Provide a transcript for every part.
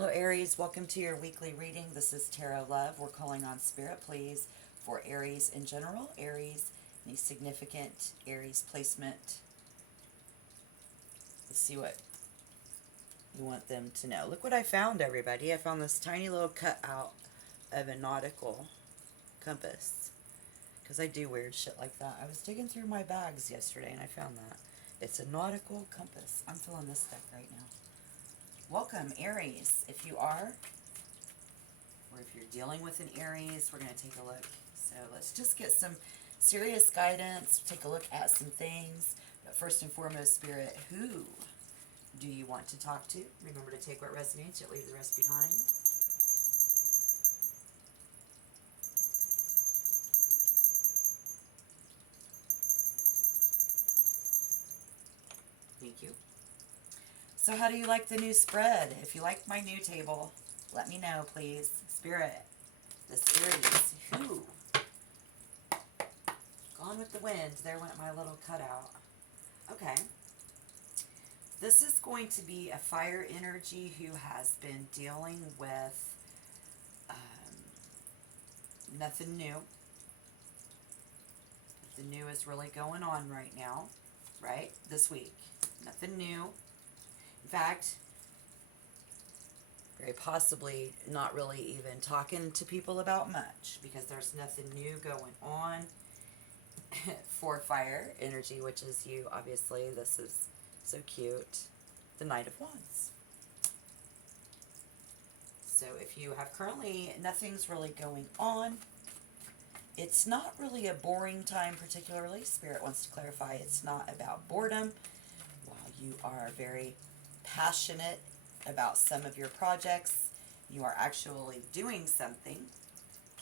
Hello, Aries. Welcome to your weekly reading. This is Tarot Love. We're calling on Spirit, please, for Aries in general. Aries, any significant Aries placement. Let's see what you want them to know. Look what I found, everybody. I found this tiny little cutout of a nautical compass. Because I do weird shit like that. I was digging through my bags yesterday and I found that. It's a nautical compass. I'm filling this deck right now. Welcome, Aries. If you are, or if you're dealing with an Aries, we're going to take a look. So let's just get some serious guidance, take a look at some things. But first and foremost, Spirit, who do you want to talk to? Remember to take what resonates, you'll leave the rest behind. Thank you. So how do you like the new spread? If you like my new table, let me know, please. Spirit, the series, who? Gone with the wind. There went my little cutout. Okay. This is going to be a fire energy who has been dealing with nothing new. Nothing new is really going on right now, right? This week. Nothing new. In fact, very possibly not really even talking to people about much because there's nothing new going on for fire energy, which is you. Obviously, this is so cute. The Knight of Wands. So if you have currently nothing's really going on, it's not really a boring time particularly. Spirit wants to clarify it's not about boredom. While you are very passionate about some of your projects, you are actually doing something,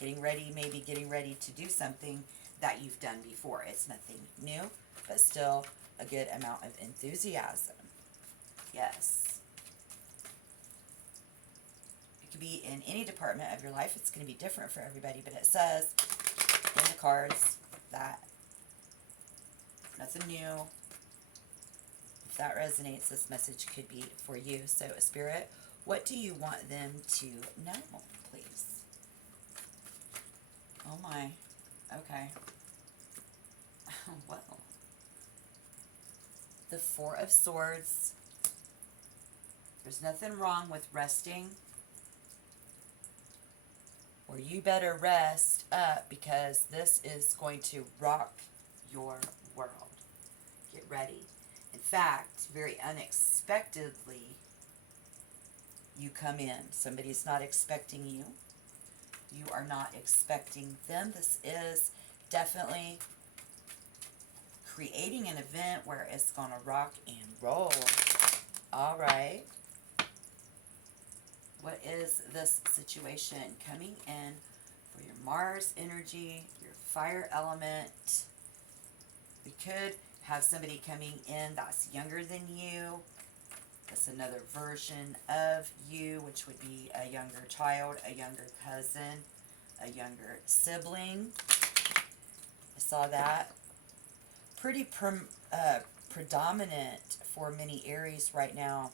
maybe getting ready to do something that you've done before. It's nothing new, but still a good amount of enthusiasm. Yes. It could be in any department of your life. It's going to be different for everybody, but it says in the cards that nothing new. If that resonates, this message could be for you. So, Spirit, what do you want them to know, please? Oh my. Okay. Well. The Four of Swords. There's nothing wrong with resting. Or you better rest up because this is going to rock your world. Get ready. In fact, very unexpectedly, you come in. Somebody's not expecting you. You are not expecting them. This is definitely creating an event where it's going to rock and roll. All right. What is this situation coming in for your Mars energy, your fire element? We could have somebody coming in that's younger than you. That's another version of you, which would be a younger child, a younger cousin, a younger sibling. I saw that. Pretty predominant for many Aries right now.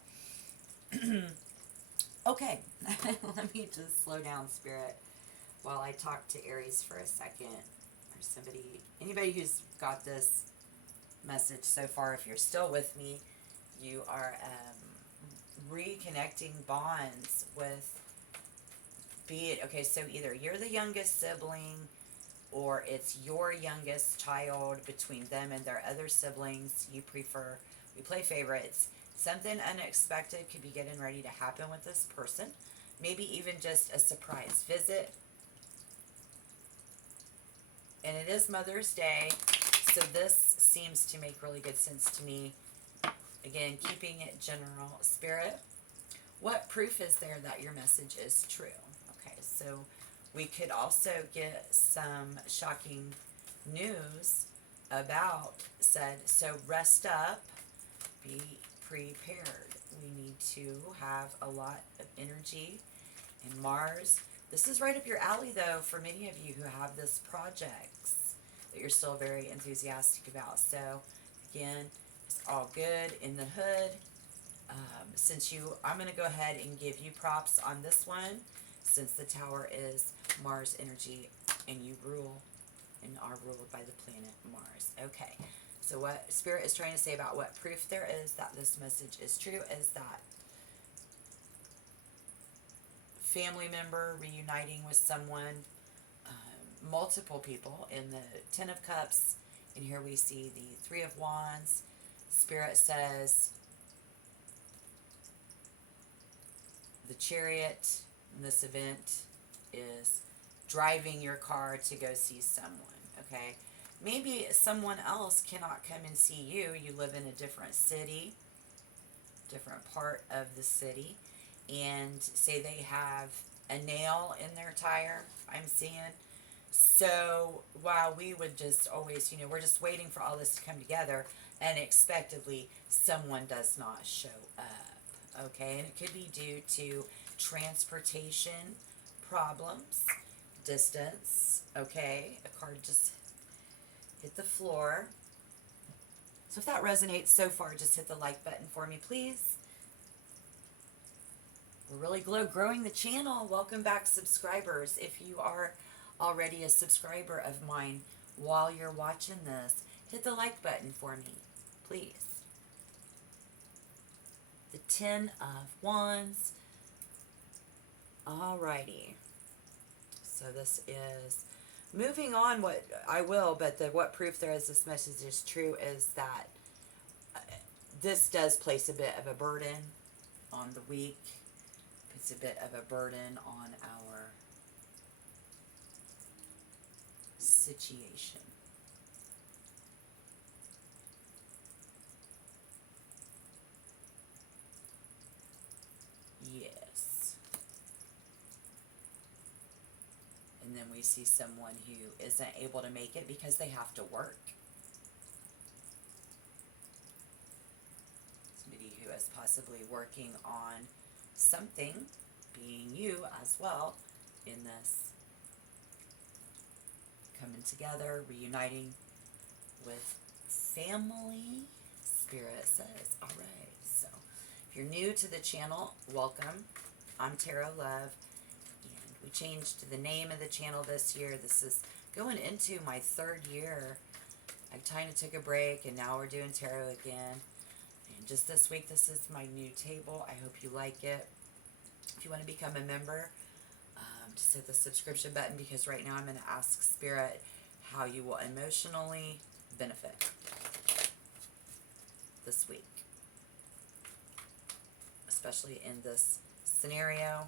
Okay, let me just slow down, Spirit, while I talk to Aries for a second. Or anybody who's got this message so far, if you're still with me, you are reconnecting bonds with, okay, so either you're the youngest sibling or it's your youngest child between them and their other siblings. We play favorites. Something unexpected could be getting ready to happen with this person. Maybe even just a surprise visit. And it is Mother's Day, so this seems to make really good sense to me. Again, keeping it general. Spirit, what proof is there that your message is true? Okay, so we could also get some shocking news about so rest up, be prepared. We need to have a lot of energy in Mars. This is right up your alley, though, for many of you who have this projects that you're still very enthusiastic about. So, again, it's all good in the hood. I'm going to go ahead and give you props on this one, since the Tower is Mars energy and you rule and are ruled by the planet Mars. Okay, so what Spirit is trying to say about what proof there is that this message is true is that family member reuniting with someone, multiple people in the Ten of Cups, and here we see the Three of Wands. Spirit says the Chariot in this event is driving your car to go see someone, okay? Maybe someone else cannot come and see you. You live in a different city, different part of the city, and say they have a nail in their tire, I'm seeing. So while we would just always, we're just waiting for all this to come together, unexpectedly, someone does not show up, okay? And it could be due to transportation problems, distance, okay? A card just hit the floor. So if that resonates so far, just hit the like button for me, please. We're really growing the channel. Welcome back, subscribers. If you are already a subscriber of mine, while you're watching this, hit the like button for me, please. The Ten of Wands. Alrighty. So this is moving on. What proof there is this message is true is that this does place a bit of a burden on the weak. It's a bit of a burden on our situation. Yes. And then we see someone who isn't able to make it because they have to work. Somebody who is possibly working on something, being you as well, in this coming together, reuniting with family, Spirit says. All right, so if you're new to the channel, welcome. I'm Tarot Love, and we changed the name of the channel this year. This is going into my 3rd year. I kind of took a break, and now we're doing tarot again. And just this week, this is my new table. I hope you like it. If you want to become a member, just hit the subscription button, because right now I'm going to ask Spirit how you will emotionally benefit this week, especially in this scenario.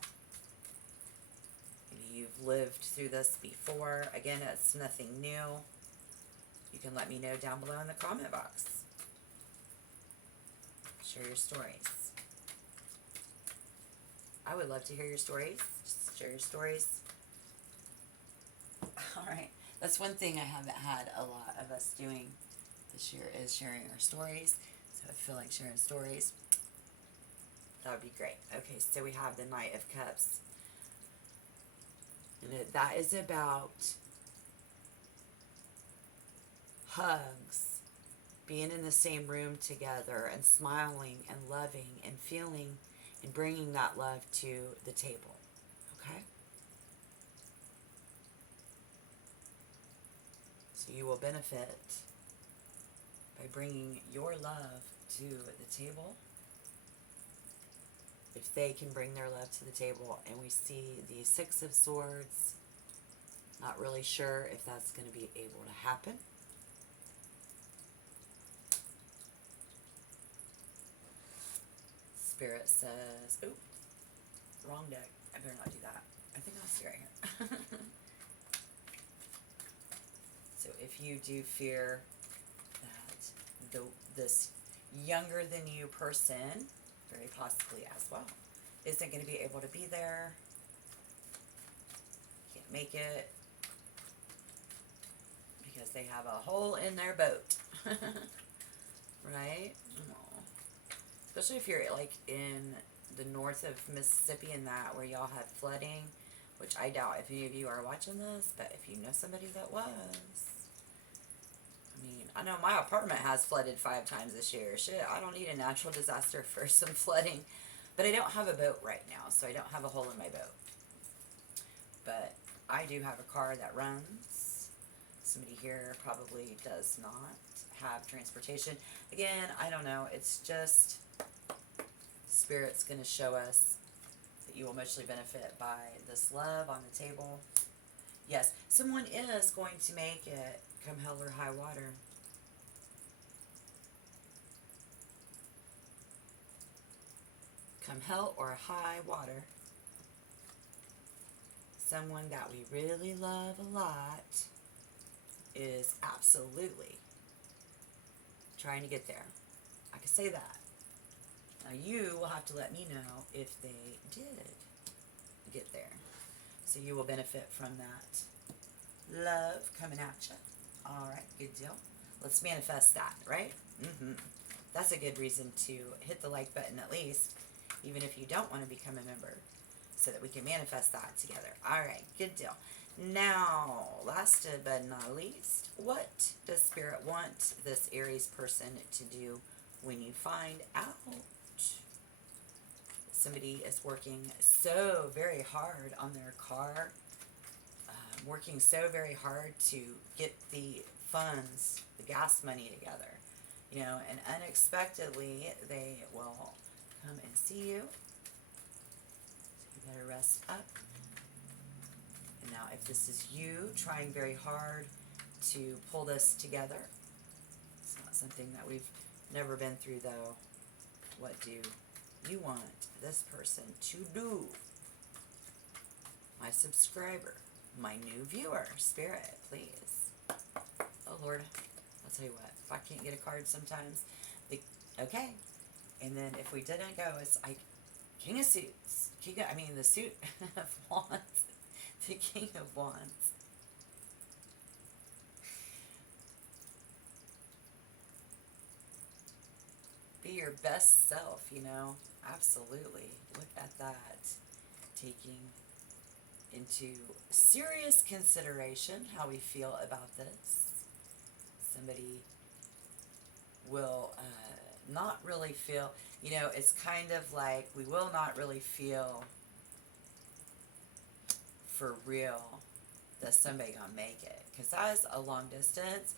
Maybe you've lived through this before. Again, it's nothing new. You can let me know down below in the comment box. Share your stories. I would love to hear your stories. Just share your stories. Alright. That's one thing I haven't had a lot of us doing this year, is sharing our stories. So I feel like sharing stories. That would be great. Okay, so we have the Knight of Cups. And that is about hugs, being in the same room together, and smiling and loving and feeling and bringing that love to the table, okay? So you will benefit by bringing your love to the table. If they can bring their love to the table, and we see the Six of Swords, not really sure if that's going to be able to happen. Spirit says, oh, wrong deck. I better not do that. I think I'll see right here. So if you do fear that this younger than you person, very possibly as well, isn't going to be able to be there, can't make it, because they have a hole in their boat. Right? Aww. Especially if you're like in the north of Mississippi and that, where y'all had flooding, which I doubt if any of you are watching this, but if you know somebody that was, I mean, I know my apartment has flooded 5 times this year. Shit, I don't need a natural disaster for some flooding. But I don't have a boat right now, so I don't have a hole in my boat. But I do have a car that runs. Somebody here probably does not have transportation. Again, I don't know. It's just Spirit's going to show us that you will muchly benefit by this love on the table. Yes, someone is going to make it come hell or high water. Come hell or high water. Someone that we really love a lot is absolutely trying to get there. I can say that. Now you will have to let me know if they did get there. So you will benefit from that love coming at you. Alright, good deal. Let's manifest that, right? That's a good reason to hit the like button at least, even if you don't want to become a member, so that we can manifest that together. Alright, good deal. Now, last but not least, what does Spirit want this Aries person to do when you find out? Somebody is working so very hard on their car, working so very hard to get the funds, the gas money together, you know, and unexpectedly they will come and see you. So you better rest up. And now if this is you trying very hard to pull this together, it's not something that we've never been through though. What do you want this person to do? My subscriber, my new viewer, Spirit, please. Oh Lord, I'll tell you what, if I can't get a card sometimes, okay. And then if we didn't go, it's like King of Suits, the suit of wands, the King of Wands. Be your best self, you know, absolutely. Look at that, taking into serious consideration how we feel about this. Somebody will not really feel, you know, it's kind of like we will not really feel for real that somebody gonna make it, because that's a long distance.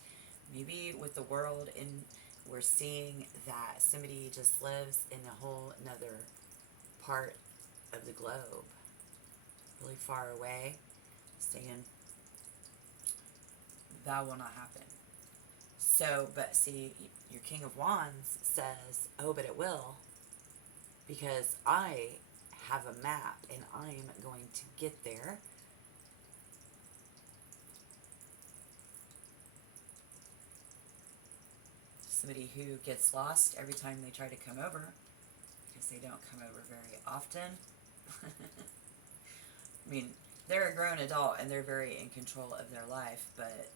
Maybe with the world, and we're seeing that somebody just lives in a whole another part of the globe, really far away, saying that will not happen. So, but see, your King of Wands says, oh, but it will, because I have a map and I'm going to get there. Somebody who gets lost every time they try to come over, because they don't come over very often. I mean, they're a grown adult and they're very in control of their life, but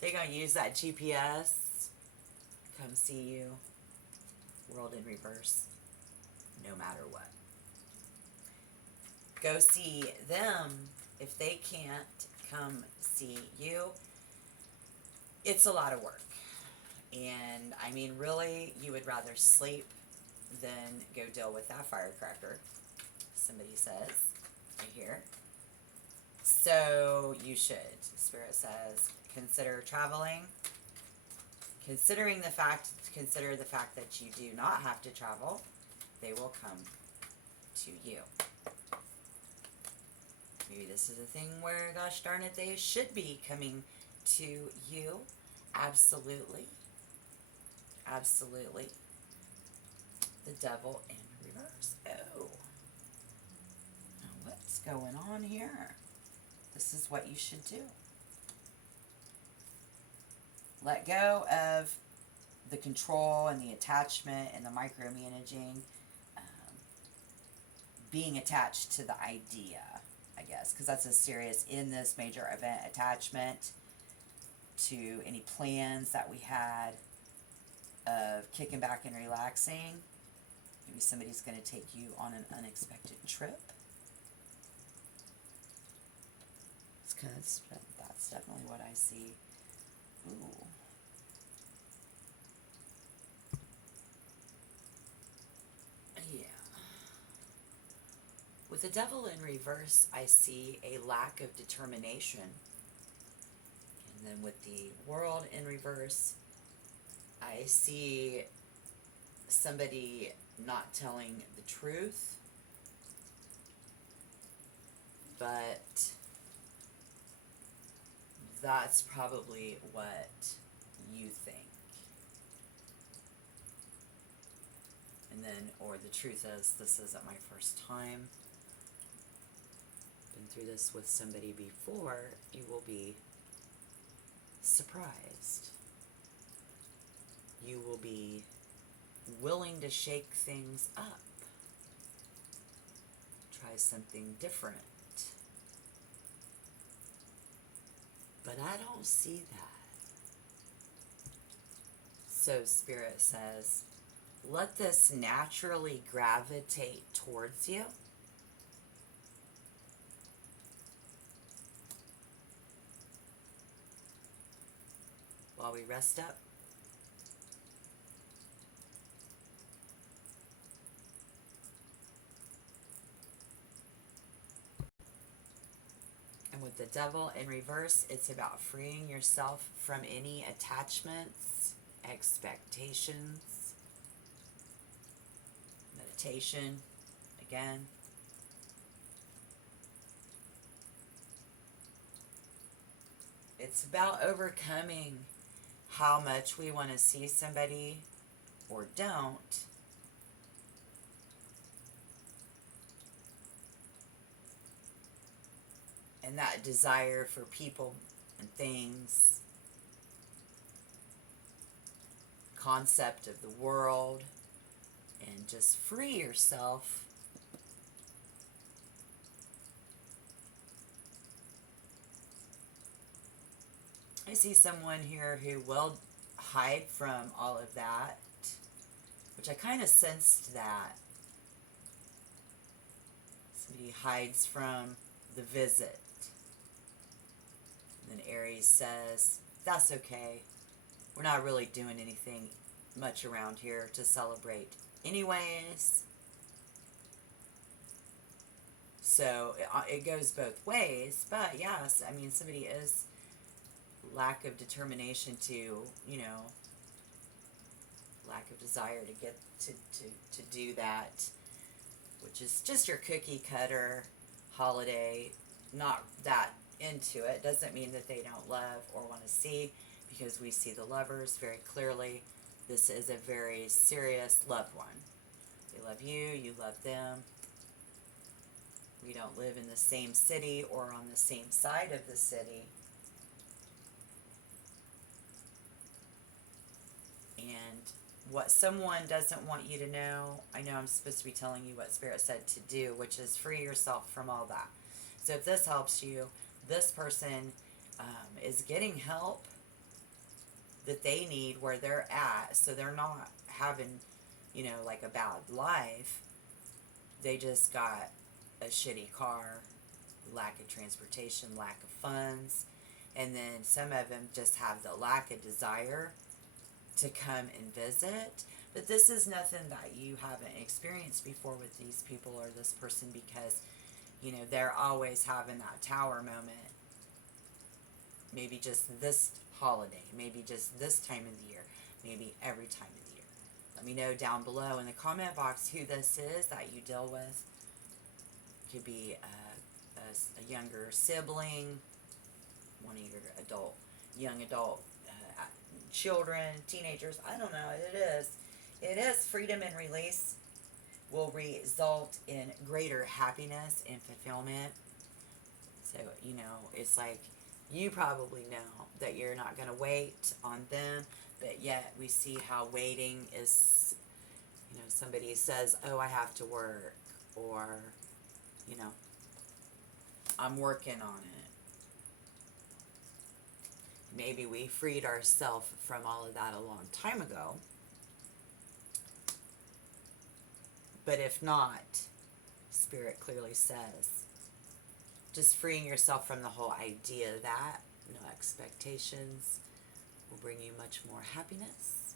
they're going to use that GPS, come see you, world in reverse, no matter what. Go see them if they can't come see you. It's a lot of work. And I mean, really, you would rather sleep than go deal with that firecracker, somebody says right here. So you should. Spirit says, consider traveling. Consider the fact that you do not have to travel. They will come to you. Maybe this is a thing where, gosh darn it, they should be coming to you. Absolutely. Absolutely. The Devil in reverse. Oh. Now what's going on here? This is what you should do. Let go of the control and the attachment and the micromanaging. Being attached to the idea, I guess, because that's a serious, in this major event, attachment to any plans that we had of kicking back and relaxing. Maybe somebody's going to take you on an unexpected trip. That's definitely what I see. Ooh. Yeah. With the devil in reverse, I see a lack of determination. And then with the world in reverse, I see somebody not telling the truth, but that's probably what you think. And then, or the truth is, this isn't my first time. Been through this with somebody before. You will be surprised. You will be willing to shake things up. Try something different. But I don't see that. So Spirit says, let this naturally gravitate towards you. While we rest up. And with the devil in reverse, it's about freeing yourself from any attachments, expectations, meditation, again. It's about overcoming how much we want to see somebody or don't. And that desire for people and things, concept of the world, and just free yourself. I see someone here who will hide from all of that, which I kind of sensed that. Somebody hides from the visit. And then Aries says, that's okay. We're not really doing anything much around here to celebrate anyways. So it goes both ways. But yes, I mean, somebody is lack of determination to, you know, lack of desire to get to do that, which is just your cookie cutter holiday, not that into it. Doesn't mean that they don't love or want to see, because we see the lovers very clearly. This is a very serious loved one. They love you, you love them. We don't live in the same city or on the same side of the city. And what someone doesn't want you to know, I know I'm supposed to be telling you what Spirit said to do, which is free yourself from all that. So if this helps you, this person is getting help that they need where they're at, so they're not having, you know, like a bad life. They just got a shitty car, lack of transportation, lack of funds, and then some of them just have the lack of desire to come and visit. But this is nothing that you haven't experienced before with these people or this person, because, you know, they're always having that tower moment. Maybe just this holiday, maybe just this time of the year, maybe every time of the year. Let me know down below in the comment box who this is that you deal with. Could be a younger sibling, one of your young adult children, teenagers. I don't know. It is freedom and release will result in greater happiness and fulfillment. So, you know, it's like, you probably know that you're not going to wait on them, but yet we see how waiting is, you know, somebody says, oh, I have to work, or, you know, I'm working on it. Maybe we freed ourselves from all of that a long time ago. But if not, Spirit clearly says, just freeing yourself from the whole idea that no expectations will bring you much more happiness.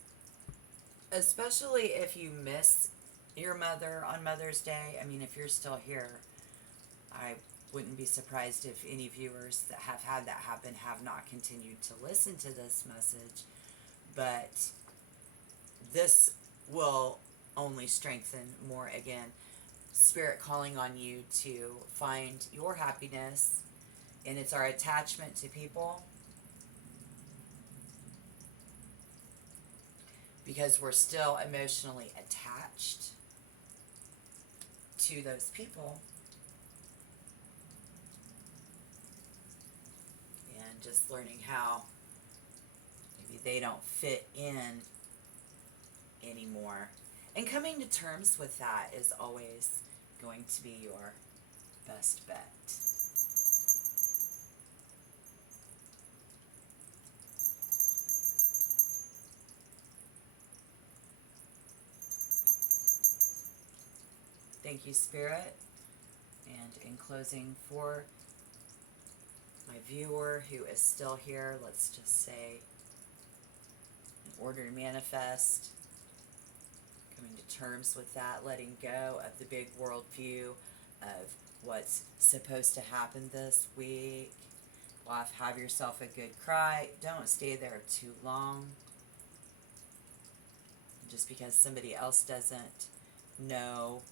Especially if you miss your mother on Mother's Day. I mean, if you're still here, I wouldn't be surprised if any viewers that have had that happen have not continued to listen to this message. But this will only strengthen more again. Spirit calling on you to find your happiness, and it's our attachment to people, because we're still emotionally attached to those people, and just learning how maybe they don't fit in anymore, and coming to terms with that is always going to be your best bet. Thank you, Spirit. And in closing, for my viewer who is still here, let's just say, in order to manifest, coming to terms with that, letting go of the big world view of what's supposed to happen this week. Laugh, have yourself a good cry. Don't stay there too long. Just because somebody else doesn't know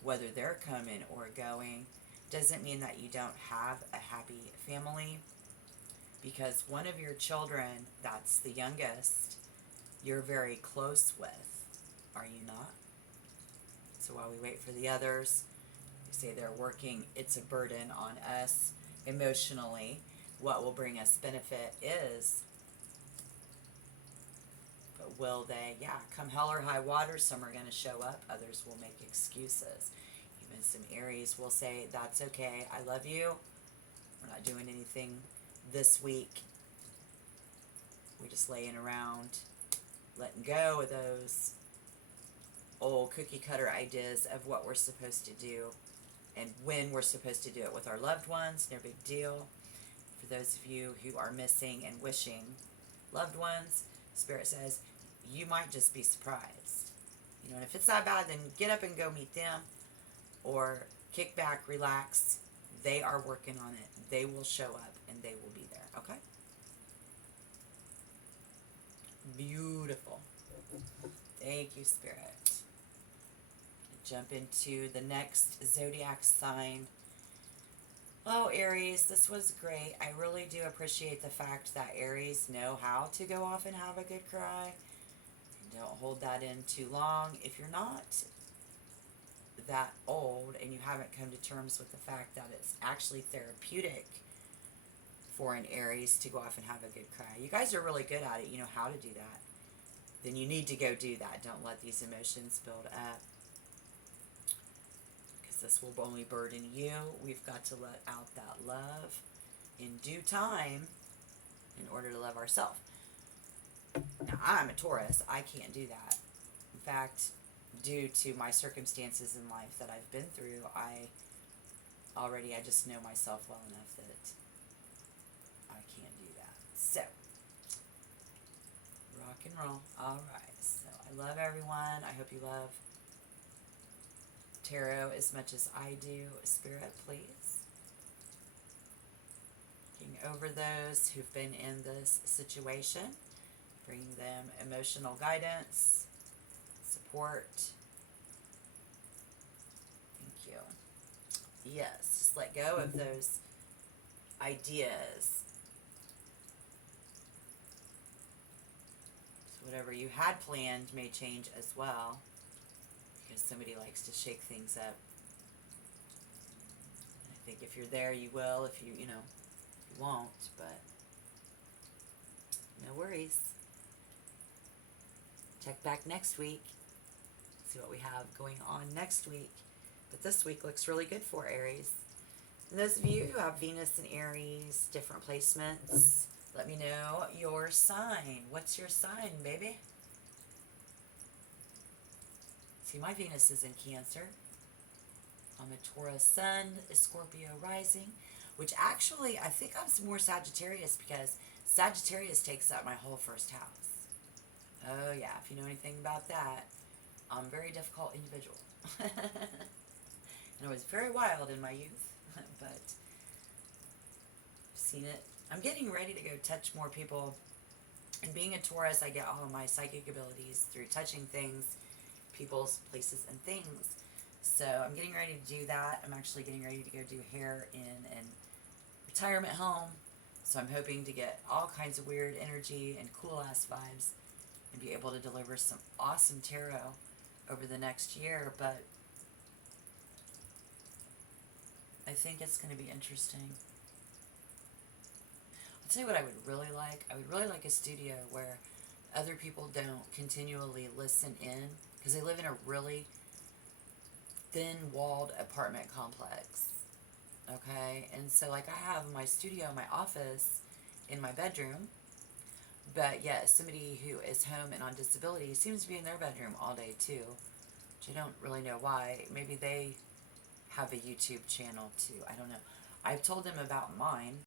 whether they're coming or going doesn't mean that you don't have a happy family, because one of your children, that's the youngest, you're very close with, are you not? So while we wait for the others, you say they're working, it's a burden on us emotionally. What will bring us benefit is, but will they? Yeah, come hell or high water, some are going to show up, others will make excuses. Even some Aries will say, that's okay, I love you, we're not doing anything this week. We're just laying around, letting go of those old cookie cutter ideas of what we're supposed to do and when we're supposed to do it with our loved ones. No big deal. For those of you who are missing and wishing loved ones, Spirit says you might just be surprised. You know, and if it's not bad, then get up and go meet them, or kick back, relax. They are working on it. They will show up and they will be there. Okay? Beautiful. Thank you, Spirit. Jump into the next zodiac sign. Oh, Aries, this was great. I really do appreciate the fact that Aries know how to go off and have a good cry. Don't hold that in too long. If you're not that old and you haven't come to terms with the fact that it's actually therapeutic for an Aries to go off and have a good cry, you guys are really good at it. You know how to do that. Then you need to go do that. Don't let these emotions build up, because this will only burden you. We've got to let out that love in due time in order to love ourselves. Now, I'm a Taurus. I can't do that. In fact, due to my circumstances in life that I've been through, I just know myself well enough that I can't do that. So, rock and roll. All right. So, I love everyone. I hope you love tarot as much as I do. Spirit, please. Looking over those who've been in this situation, bringing them emotional guidance, support. Thank you. Yes, just let go of those ideas. So whatever you had planned may change as well, because somebody likes to shake things up. And I think if you're there, you will. If you won't, but no worries. Check back next week. See what we have going on next week. But this week looks really good for Aries. And those of you who have Venus and Aries, different placements, let me know your sign. What's your sign, baby? See, my Venus is in Cancer. I'm a Taurus sun, a Scorpio rising, which actually I think I'm more Sagittarius because Sagittarius takes up my whole first house. Oh yeah, if you know anything about that, I'm a very difficult individual. And I was very wild in my youth, but I've seen it. I'm getting ready to go touch more people. And being a Taurus, I get all of my psychic abilities through touching things, people's, places, and things. So I'm getting ready to do that. I'm actually getting ready to go do hair in an retirement home. So I'm hoping to get all kinds of weird energy and cool ass vibes and be able to deliver some awesome tarot over the next year. But I think it's going to be interesting. I'll tell you what I would really like. I would really like a studio where other people don't continually listen in because they live in a really thin-walled apartment complex. Okay, and so like I have my studio, my office in my bedroom, but yet somebody who is home and on disability seems to be in their bedroom all day too, which I don't really know why. Maybe they have a YouTube channel too. I don't know. I've told them about mine.